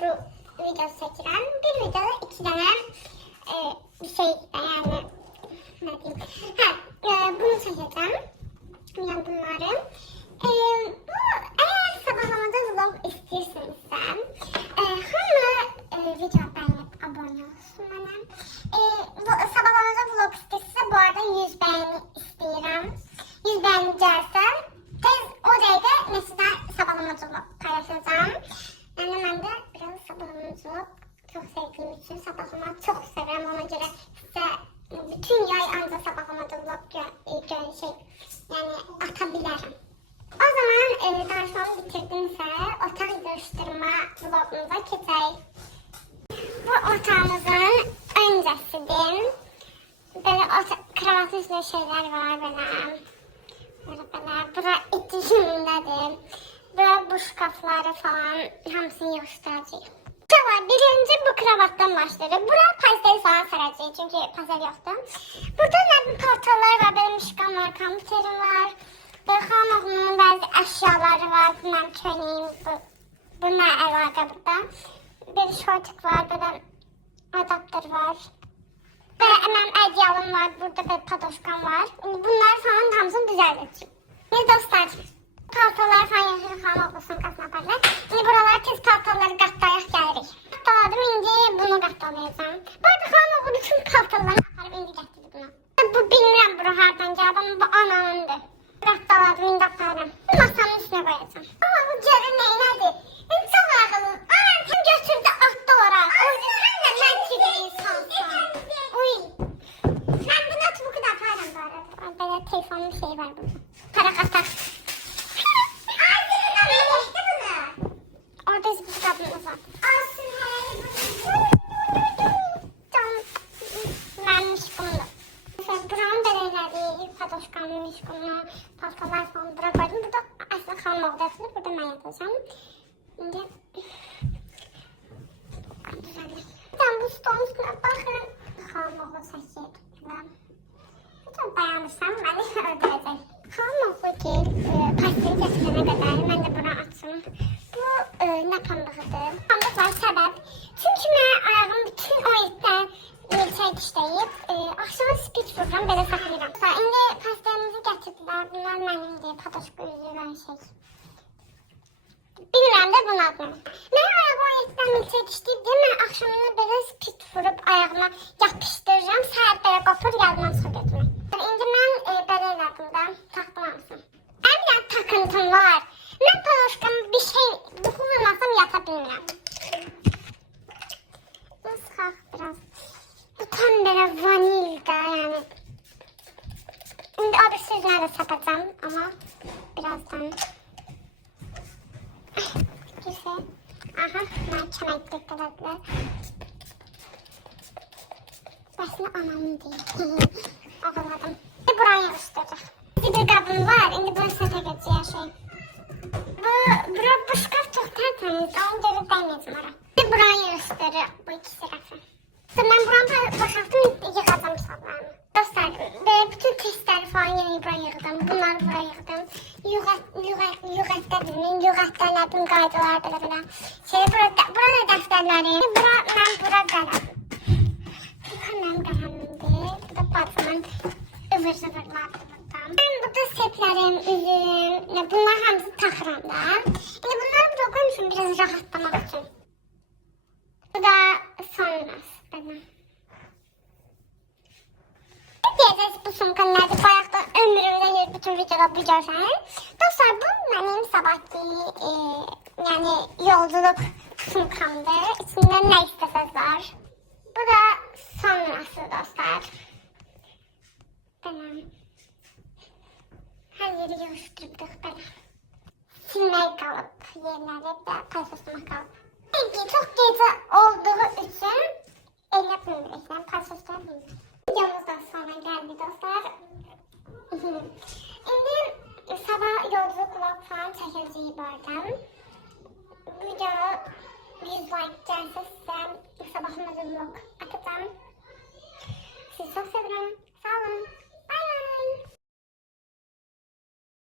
duru videosu çəkirəm. Bir videoda 2 dənə şey, yəni nə deyim. Bunu çəkəcəm. Yəni bunları. Bu əgər sabahlamada vlog istəyirsinizsə, hamı video bəyənib abunə olsun mənə. Sabahlamada vlog istəyirsə, bu arada 100 bəyəni istəyirəm. 100 bəyəni gəlsə, tez o dəqiqə neçədə sabahlamada vlog paylaşacağım. Yəni mən də biraz sabahlamada vlog çox sevdiyim üçün sabahlama çox sevirəm. Ona görə sizə bütün yay ancaq sabahlamada vlog yəni ata bilərəm. O zaman danışmamı bitirdimsə, otaq yığışdırma vlogumuza keçək. Bu otağımızın öncəsidir. Belə kravatın üstündə şeylər var, belə. Bura itişimindədir. Bura bu şkafları falan hamısını yığışdıracaq. Birinci bu kravatdan başlayırıq. Bura pastel falan saracaq, çünki pastel yoxdur. Burada nə bir paltarlar var, belə mişqam var, kompüterim var. Böyle xanımın bəzi əşyaları var, mənim könüyüm, bununla əlaqə burada. Bir şortik var, böyle adapter var. Böyle mənim ədyalım var, burada bir padoşkam var. Bunlar falan hamısını düzəldəcəyim. Dostlar, paltarlar falan yaxşı xanım olsun qasına aparlar. Şimdi buralara tez paltarları qatlayaq gəlirik. Qatladım, indi bunu qatlayacağım. Bu arada xanım bütün paltarlarını aparıb indi gətirdi buna. Bu bilmirəm bura hardan gəlib, amma bu anamındır. Qatladım, indi aparım. Masanın üstünə qoyacağım. Amma bu görür neylədir? Çox ağıllı. Sen götürdü atdı ora. Sən də mən kimi insansan. Uy. Mən bu notebook'u da aparım bu arada. Belə telefonun şeyi var burada. Para qatar. Orada hiçbir kabımız var. Alsın ben mişkumlu. Buranın bereleri, padoşkanın mişkumlu, paltalar falan bura koydum. Burada aslında kalma odasını burada ben yatacağım. Şimdi bu stolun üstüne bakın. Kalma odası tutuyorum. Çok dayanırsam beni öldürecek. Kalma odası pastayı getirene kadar ben de bura açım. Bu nə pambığıdır? Pambıq var səbəb. Çünki mən ayağım bütün o ilkdən milçək dişləyib, axşama spit vururam, belə saxlayıram. İndi pastelimizi gətirdilər. Bunlar mənimdir, padoşka üzülən şey. Bilmirəm də bunun adını. Mən ayağım o ilkdən milçək dişləyib deyə mən axşamını belə spit vurub ayağıma yapışdırıram. Səhər belə qopur, yadımdan çıxıb götürmək. İndi mən belə elədim də, taxdım hamısını. Bir dənə takıntım var. Mən padoşkamı bir şey dokunulmasam yata bilmirəm. Sıxaq biraz. Bu tam belə vanilda, yəni. İndi o bir sözünə də sapacam, amma birazdan. Güzel. Aha, məhkəmə etdiklərədilər. Bəsini anamın deyil. Ağladım. Buraya yığışdırırıq. Bir qabım var, indi bunu sətə geçeceğim şey. Bu şkaf çox tərtəmiz, onu görüb dəyməyəcəm ara. Buraya yığışdırırıq bu ikisi rəfə. Mən buranı boşaltdım, yığacam sablarını. Dostlar, bütün testləri falan yeni buraya yığdım. Bunları buraya yığdım. Lüğətdə bilmin, lüğətdə nədim qaydalar belə. Burada dəftərləri. Mən bura qələm. Bu mənim qələmimdir. Bu da bacımın ıvır zıvırlardır. Ben burada setlerim, üzüm, bunlar hamısı taxıram da. İndi bunları burada koymuşum biraz rahatlamaq üçün. Bu da sonrası belə. Deyəcəyiz bu sumka nədir? Bayaqda ömrümdə bütün videoda bu görsəniz. Dostlar, bu mənim sabahki yəni yolculuk sumkamdır. İçində nə istəsəz var. Bu da sonrası dostlar. Belə. Her yeri yığışdırdık belə. Silmək qalıb, yerləri də pasosmaq qalıb. Çünki çox gecə olduğu üçün elə bilmirik, pasoslar bilmirik. Videomuz da sona gəldi dostlar. İndi sabah yolculuk vlog falan çəkəcəyik bu arada. Video 100 like gəlsə sizə sabahımızı vlog